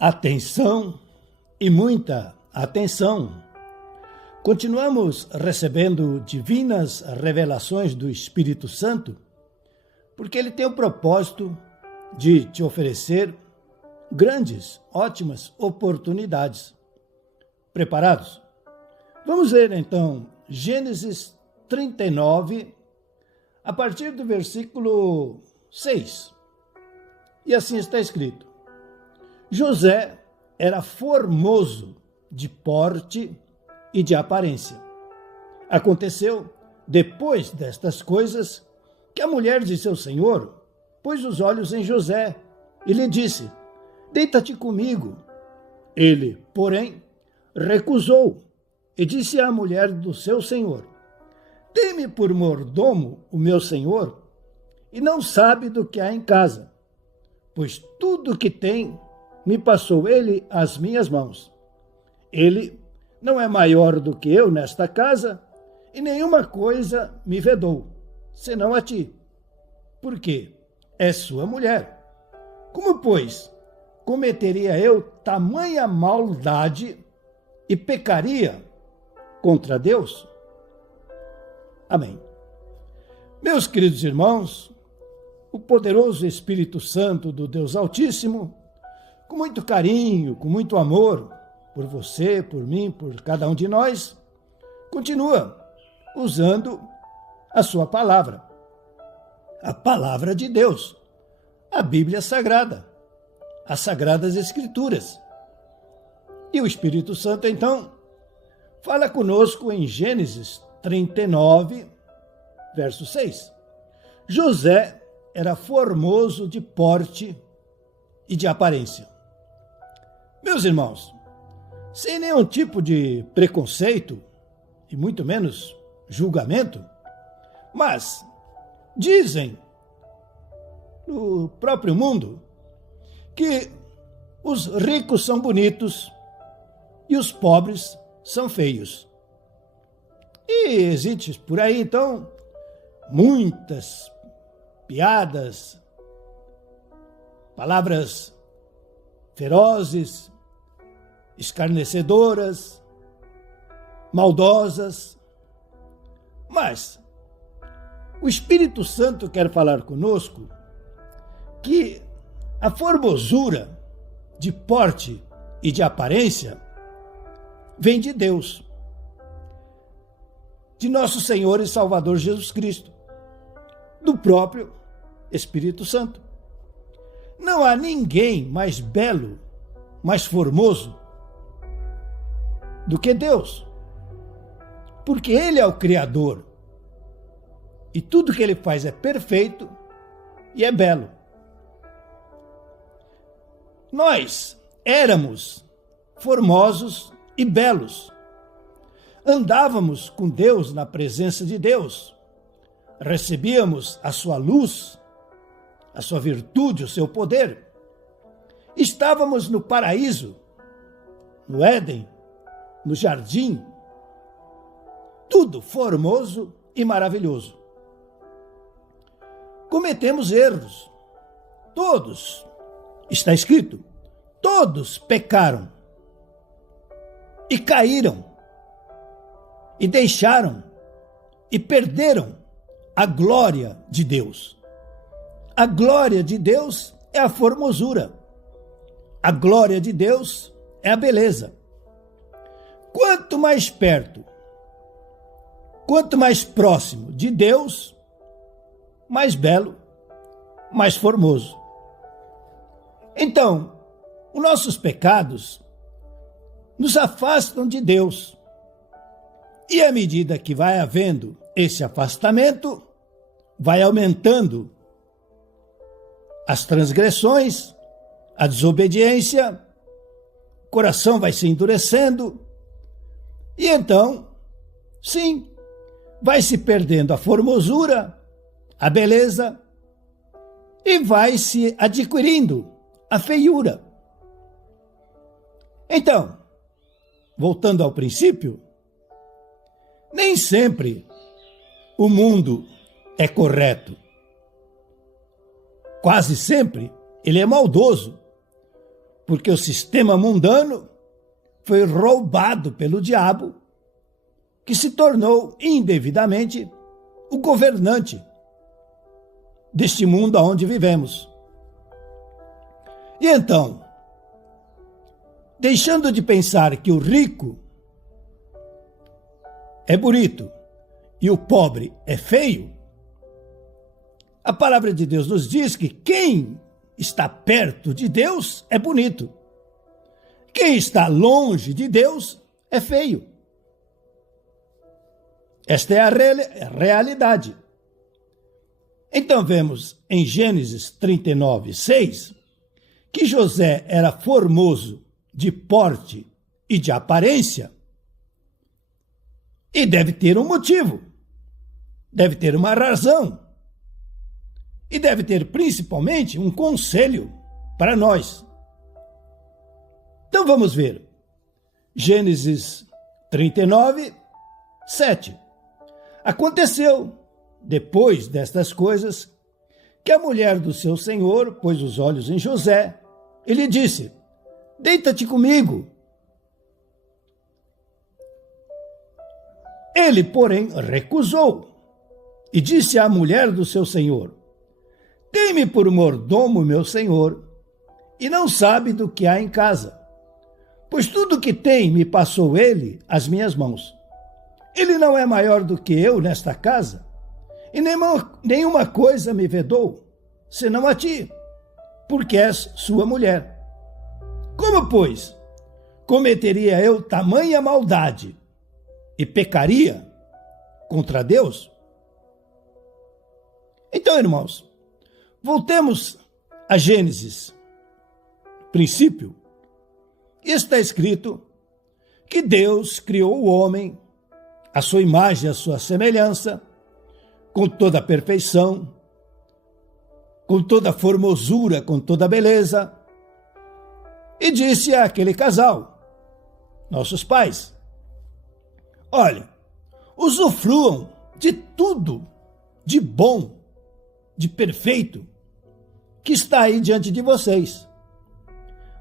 Atenção e muita atenção. Continuamos recebendo divinas revelações do Espírito Santo, porque ele tem o propósito de te oferecer grandes, ótimas oportunidades. Preparados? Vamos ler então Gênesis 39, a partir do versículo 6. E assim está escrito: José era formoso de porte e de aparência. Aconteceu, depois destas coisas, que a mulher de seu senhor pôs os olhos em José e lhe disse: Deita-te comigo. Ele, porém, recusou e disse à mulher do seu senhor: Tem-me por mordomo o meu senhor e não sabe do que há em casa, pois tudo o que tem me passou ele às minhas mãos. Ele não é maior do que eu nesta casa, e nenhuma coisa me vedou, senão a ti, porque és sua mulher. Como, pois, cometeria eu tamanha maldade e pecaria contra Deus? Amém. Meus queridos irmãos, o poderoso Espírito Santo do Deus Altíssimo, com muito carinho, com muito amor, por você, por mim, por cada um de nós, continua usando a sua palavra, a palavra de Deus, a Bíblia Sagrada, as Sagradas Escrituras. E o Espírito Santo, então, fala conosco em Gênesis 39, verso 6. José era formoso de porte e de aparência. Meus irmãos, sem nenhum tipo de preconceito, e muito menos julgamento, mas dizem no próprio mundo que os ricos são bonitos e os pobres são feios. E existe por aí, então, muitas piadas, palavras ferozes, escarnecedoras, maldosas. Mas o Espírito Santo quer falar conosco que a formosura de porte e de aparência vem de Deus, de nosso Senhor e Salvador Jesus Cristo, do próprio Espírito Santo. Não há ninguém mais belo, mais formoso do que Deus, porque Ele é o Criador e tudo que Ele faz é perfeito e é belo. Nós éramos formosos e belos, andávamos com Deus na presença de Deus, recebíamos a sua luz, a sua virtude, o seu poder. Estávamos no paraíso, no Éden, no jardim, tudo formoso e maravilhoso. Cometemos erros, todos, está escrito, todos pecaram e caíram e deixaram e perderam a glória de Deus. A glória de Deus é a formosura. A glória de Deus é a beleza. Quanto mais perto, quanto mais próximo de Deus, mais belo, mais formoso. Então, os nossos pecados nos afastam de Deus. E à medida que vai havendo esse afastamento, vai aumentando as transgressões, a desobediência, o coração vai se endurecendo, e então, sim, vai se perdendo a formosura, a beleza, e vai se adquirindo a feiura. Então, voltando ao princípio, nem sempre o mundo é correto. Quase sempre ele é maldoso, porque o sistema mundano foi roubado pelo diabo, que se tornou indevidamente o governante deste mundo onde vivemos. E então, deixando de pensar que o rico é bonito e o pobre é feio, a palavra de Deus nos diz que quem está perto de Deus é bonito. Quem está longe de Deus é feio. Esta é a realidade. Então vemos em Gênesis 39, 6, que José era formoso de porte e de aparência, e deve ter um motivo, deve ter uma razão, e deve ter principalmente um conselho para nós. Então vamos ver. Gênesis 39, 7. Aconteceu, depois destas coisas, que a mulher do seu senhor pôs os olhos em José e lhe disse: deita-te comigo. Ele, porém, recusou e disse à mulher do seu senhor: tem-me por mordomo, meu senhor, e não sabe do que há em casa, pois tudo que tem me passou ele às minhas mãos. Ele não é maior do que eu nesta casa, e nenhuma coisa me vedou, senão a ti, porque és sua mulher. Como, pois, cometeria eu tamanha maldade e pecaria contra Deus? Então, irmãos, voltemos a Gênesis. Princípio, está escrito que Deus criou o homem à sua imagem, à sua semelhança, com toda a perfeição, com toda a formosura, com toda a beleza, e disse àquele casal, nossos pais: olha, usufruam de tudo de bom, de perfeito, que está aí diante de vocês.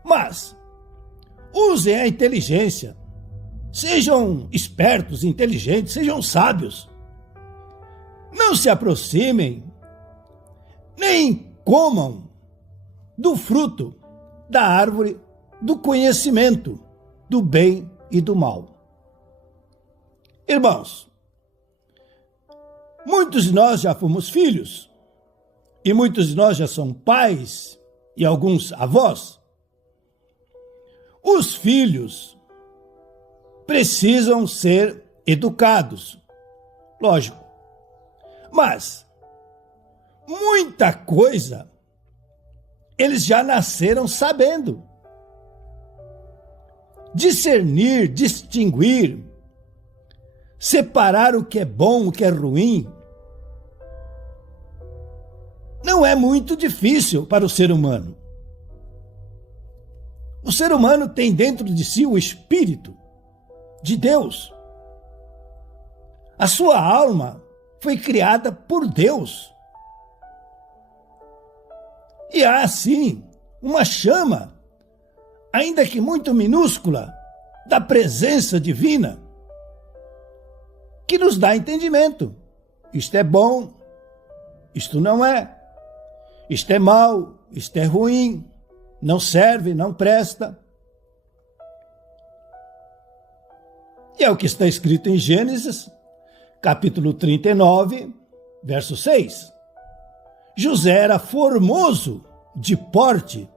Mas usem a inteligência, sejam espertos, inteligentes, sejam sábios. Não se aproximem, nem comam do fruto da árvore do conhecimento do bem e do mal. Irmãos, muitos de nós já fomos filhos, e muitos de nós já são pais e alguns avós. Os filhos precisam ser educados, lógico, mas muita coisa eles já nasceram sabendo. Discernir, distinguir, separar o que é bom, o que é ruim, não é muito difícil para o ser humano. O ser humano tem dentro de si o Espírito de Deus. A sua alma foi criada por Deus. E há, assim, uma chama, ainda que muito minúscula, da presença divina, que nos dá entendimento. Isto é bom, isto não é. Isto é mal, isto é ruim, não serve, não presta. E é o que está escrito em Gênesis, capítulo 39, verso 6. José era formoso de porte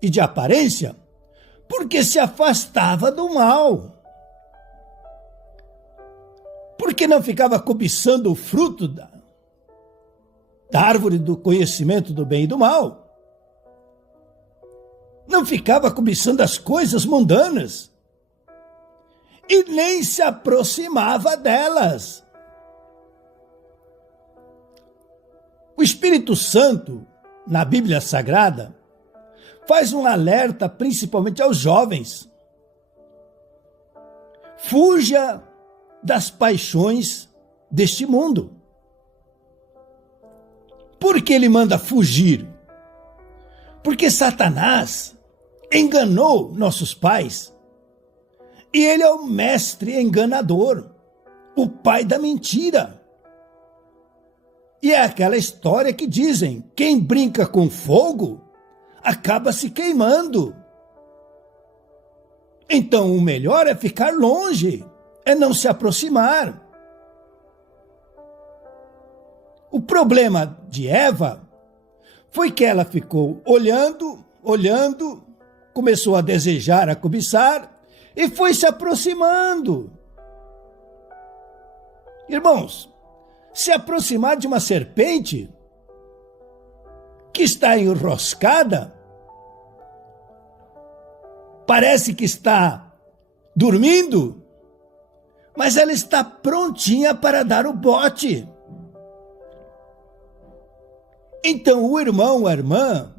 e de aparência, porque se afastava do mal. Porque não ficava cobiçando o fruto da árvore do conhecimento do bem e do mal. Não ficava cobiçando as coisas mundanas. E nem se aproximava delas. O Espírito Santo, na Bíblia Sagrada, faz um alerta principalmente aos jovens. Fuja das paixões deste mundo. Por que ele manda fugir? Porque Satanás enganou nossos pais. E ele é o mestre enganador, o pai da mentira. E é aquela história que dizem, quem brinca com fogo acaba se queimando. Então o melhor é ficar longe, é não se aproximar. O problema de Eva foi que ela ficou olhando, começou a desejar, a cobiçar e foi se aproximando. Irmãos, se aproximar de uma serpente que está enroscada, parece que está dormindo, mas ela está prontinha para dar o bote. Então o irmão, a irmã,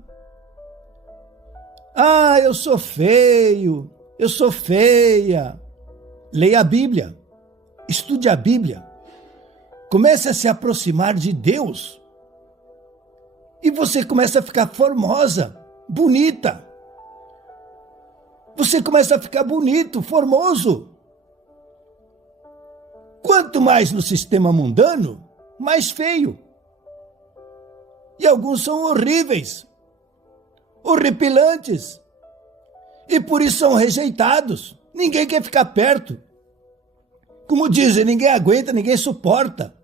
eu sou feio, eu sou feia. Leia a Bíblia, estude a Bíblia, comece a se aproximar de Deus e você começa a ficar formosa, bonita. Você começa a ficar bonito, formoso. Quanto mais no sistema mundano, mais feio. E alguns são horríveis, horripilantes, e por isso são rejeitados. Ninguém quer ficar perto. Como dizem, ninguém aguenta, ninguém suporta.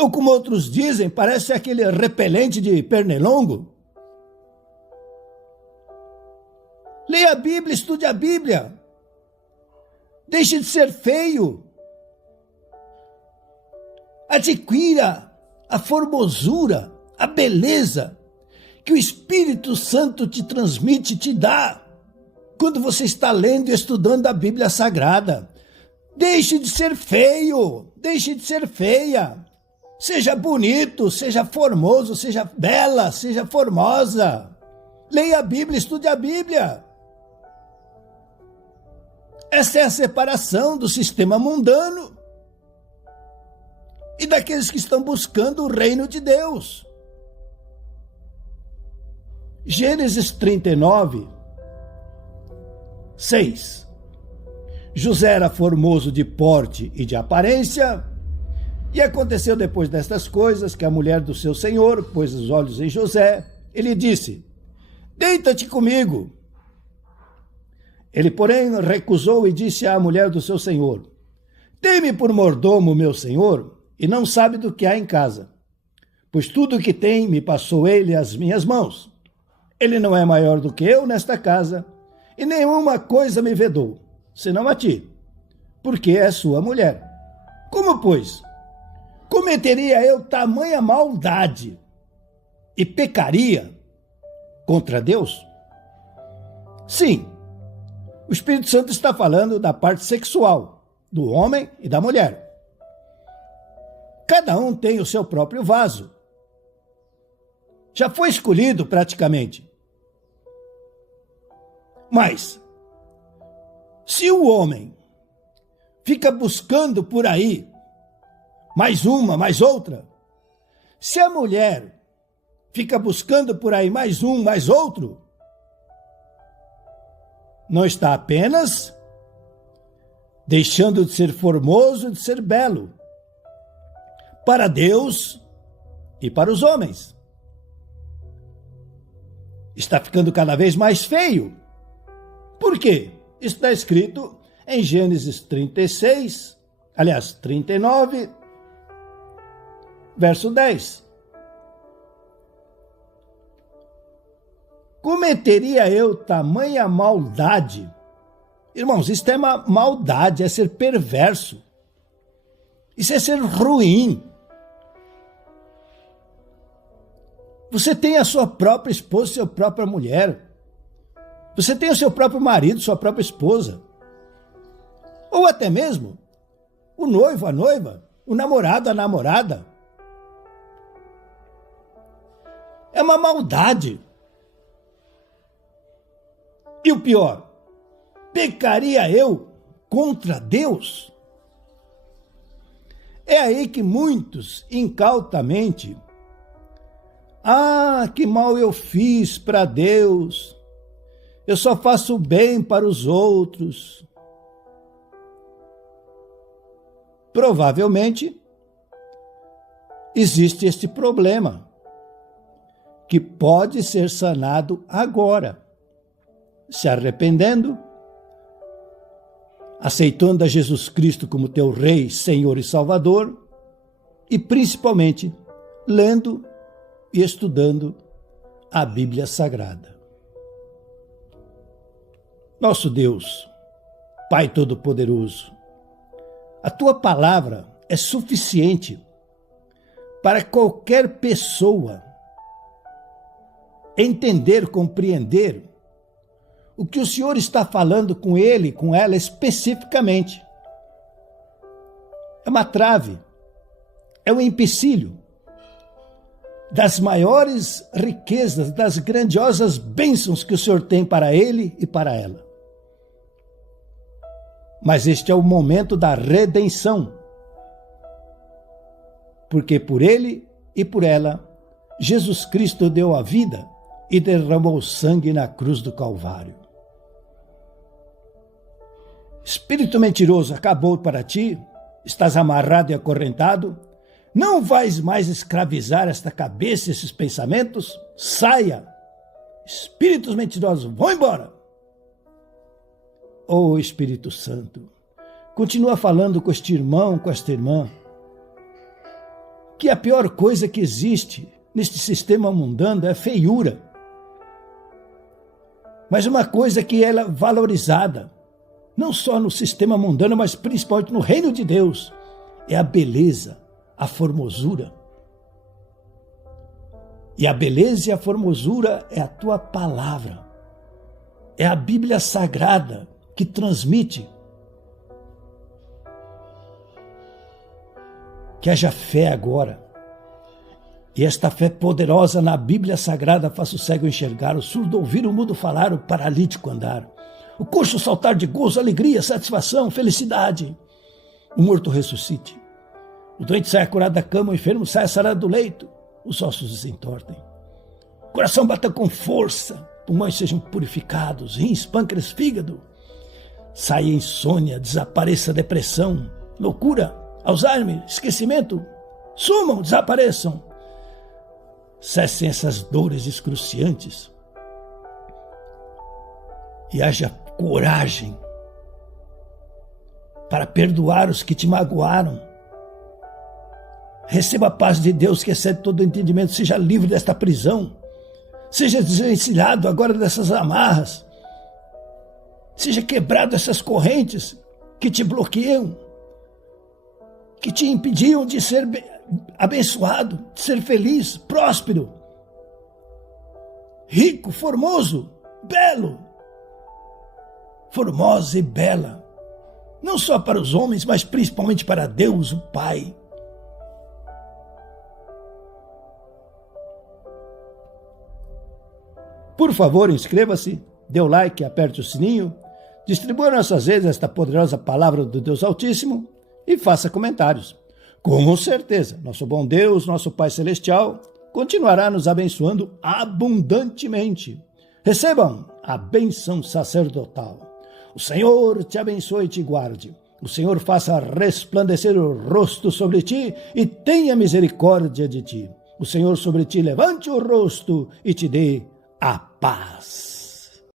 Ou como outros dizem, parece aquele repelente de pernilongo. Leia a Bíblia, estude a Bíblia. Deixe de ser feio. Adquira a formosura, a beleza que o Espírito Santo te transmite, te dá, quando você está lendo e estudando a Bíblia Sagrada. Deixe de ser feio, deixe de ser feia. Seja bonito, seja formoso, seja bela, seja formosa. Leia a Bíblia, estude a Bíblia. Essa é a separação do sistema mundano e daqueles que estão buscando o reino de Deus. Gênesis 39, 6. José era formoso de porte e de aparência, e aconteceu depois destas coisas que a mulher do seu senhor pôs os olhos em José. Ele disse: deita-te comigo. Ele, porém, recusou e disse à mulher do seu senhor: tem-me por mordomo, meu senhor, e não sabe do que há em casa, pois tudo o que tem me passou ele às minhas mãos. Ele não é maior do que eu nesta casa, e nenhuma coisa me vedou, senão a ti, porque é sua mulher. Como, pois, cometeria eu tamanha maldade e pecaria contra Deus? Sim, o Espírito Santo está falando da parte sexual, do homem e da mulher. Cada um tem o seu próprio vaso. Já foi escolhido praticamente. Mas, se o homem fica buscando por aí mais uma, mais outra, se a mulher fica buscando por aí mais um, mais outro, não está apenas deixando de ser formoso, de ser belo, para Deus e para os homens. Está ficando cada vez mais feio. Por quê? Isso está escrito em Gênesis 39, verso 10. Cometeria eu tamanha maldade? Irmãos, isso é uma maldade, é ser perverso. Isso é ser ruim. Você tem a sua própria esposa, sua própria mulher. Você tem o seu próprio marido, sua própria esposa. Ou até mesmo o noivo, a noiva, o namorado, a namorada. É uma maldade. E o pior, pecaria eu contra Deus? É aí que muitos, incautamente, que mal eu fiz para Deus, eu só faço o bem para os outros. Provavelmente, existe este problema, que pode ser sanado agora, se arrependendo, aceitando a Jesus Cristo como teu Rei, Senhor e Salvador, e principalmente lendo e estudando a Bíblia Sagrada. Nosso Deus, Pai Todo-Poderoso, a tua palavra é suficiente para qualquer pessoa entender, compreender o que o Senhor está falando com ele, com ela especificamente. É uma trave, é um empecilho das maiores riquezas, das grandiosas bênçãos que o Senhor tem para ele e para ela. Mas este é o momento da redenção, porque por ele e por ela, Jesus Cristo deu a vida e derramou sangue na cruz do Calvário. Espírito mentiroso, acabou para ti, estás amarrado e acorrentado, não vais mais escravizar esta cabeça, esses pensamentos, saia. Espíritos mentirosos, vão embora. Oh Espírito Santo, continua falando com este irmão, com esta irmã, que a pior coisa que existe neste sistema mundano é feiura. Mas uma coisa que ela é valorizada, não só no sistema mundano, mas principalmente no reino de Deus, é a beleza, a formosura. E a beleza e a formosura é a tua palavra, é a Bíblia Sagrada que transmite. Que haja fé agora. E esta fé poderosa na Bíblia Sagrada faça o cego enxergar, o surdo ouvir, o mudo falar, o paralítico andar, o coxo saltar de gozo, alegria, satisfação, felicidade. O morto ressuscite. O doente saia curado da cama, o enfermo saia sarado do leito, os ossos desentortem. O coração bata com força, pulmões sejam purificados, rins, pâncreas, fígado. Saia insônia, desapareça a depressão, loucura, Alzheimer, esquecimento, sumam, desapareçam. Cessem essas dores excruciantes e haja coragem para perdoar os que te magoaram. Receba a paz de Deus que excede todo entendimento, seja livre desta prisão, seja desvencilhado agora dessas amarras, seja quebrado essas correntes que te bloqueiam, que te impediam de ser abençoado, de ser feliz, próspero, rico, formoso, belo. Formosa e bela, não só para os homens, mas principalmente para Deus, o Pai. Por favor, inscreva-se, dê o like, aperte o sininho, distribua nas suas redes esta poderosa palavra do Deus Altíssimo e faça comentários. Com certeza, nosso bom Deus, nosso Pai Celestial, continuará nos abençoando abundantemente. Recebam a bênção sacerdotal. O Senhor te abençoe e te guarde. O Senhor faça resplandecer o rosto sobre ti e tenha misericórdia de ti. O Senhor sobre ti levante o rosto e te dê a paz.